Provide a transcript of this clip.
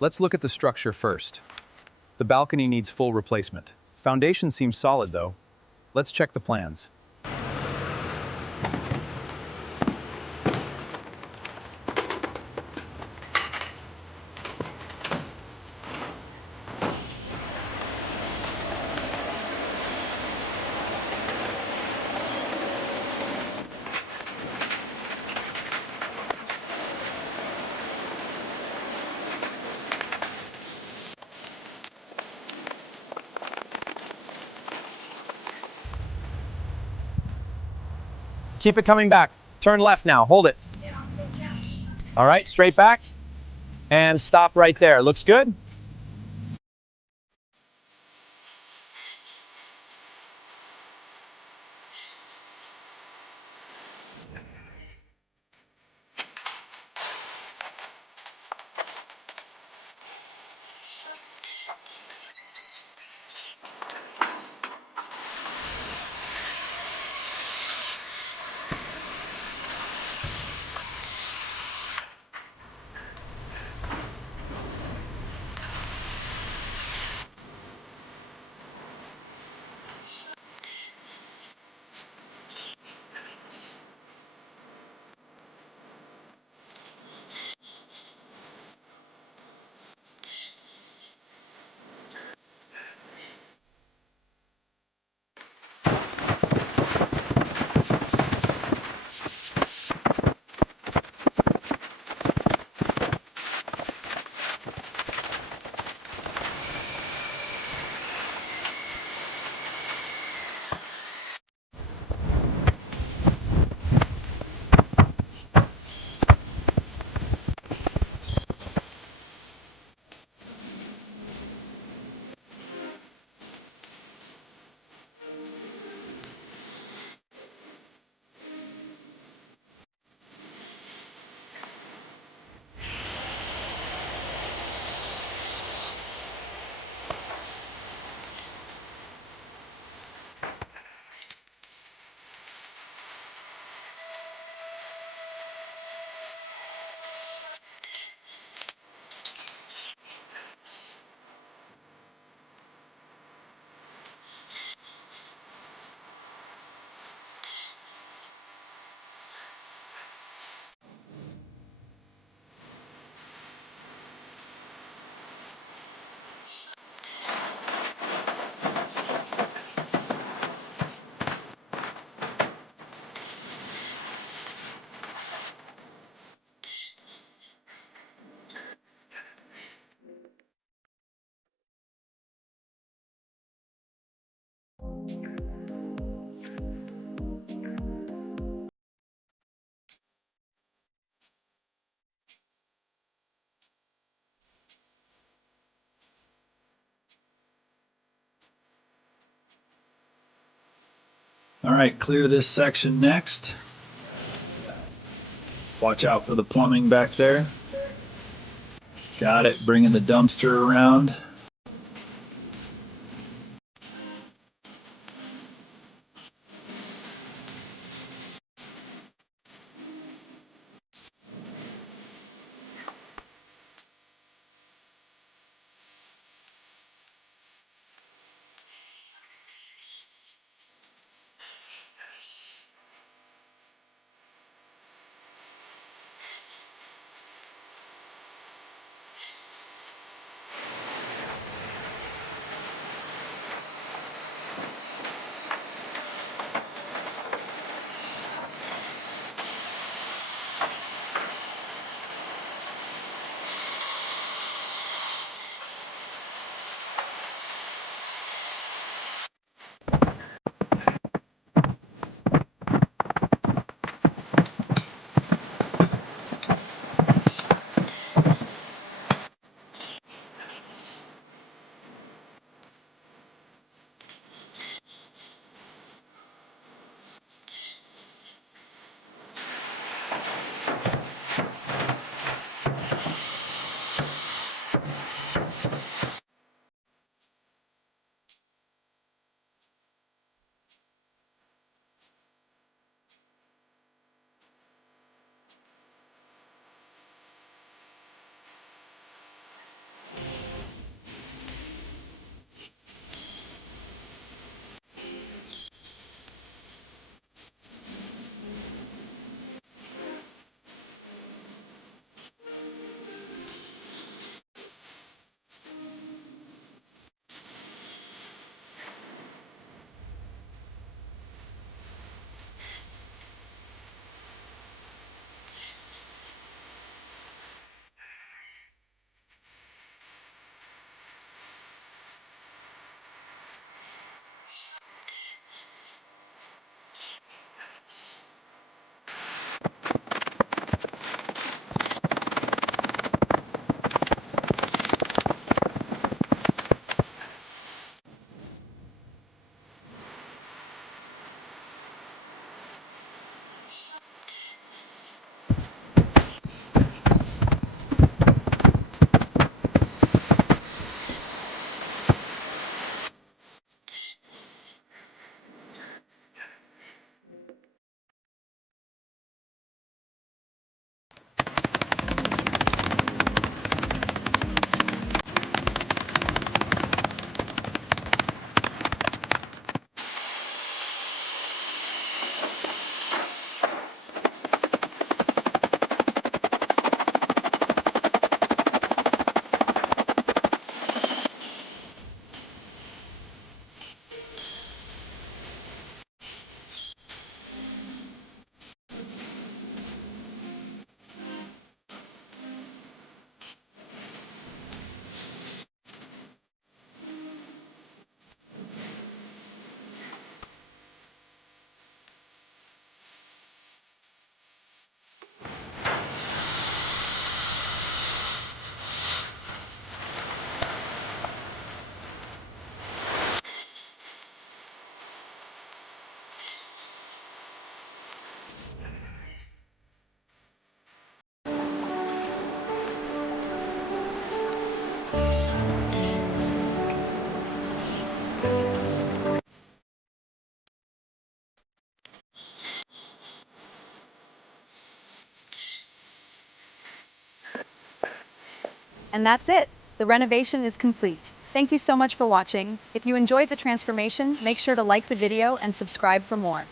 Let's look at the structure first. The balcony needs full replacement. Foundation seems solid though. Let's check the plans. Keep it coming back. Turn left now. Hold it. All right, straight back. And stop right there. Looks good? All right, clear this section next. Watch out for the plumbing back there. Got it, bringing the dumpster around. And that's it. The renovation is complete. Thank you so much for watching. If you enjoyed the transformation, make sure to like the video and subscribe for more.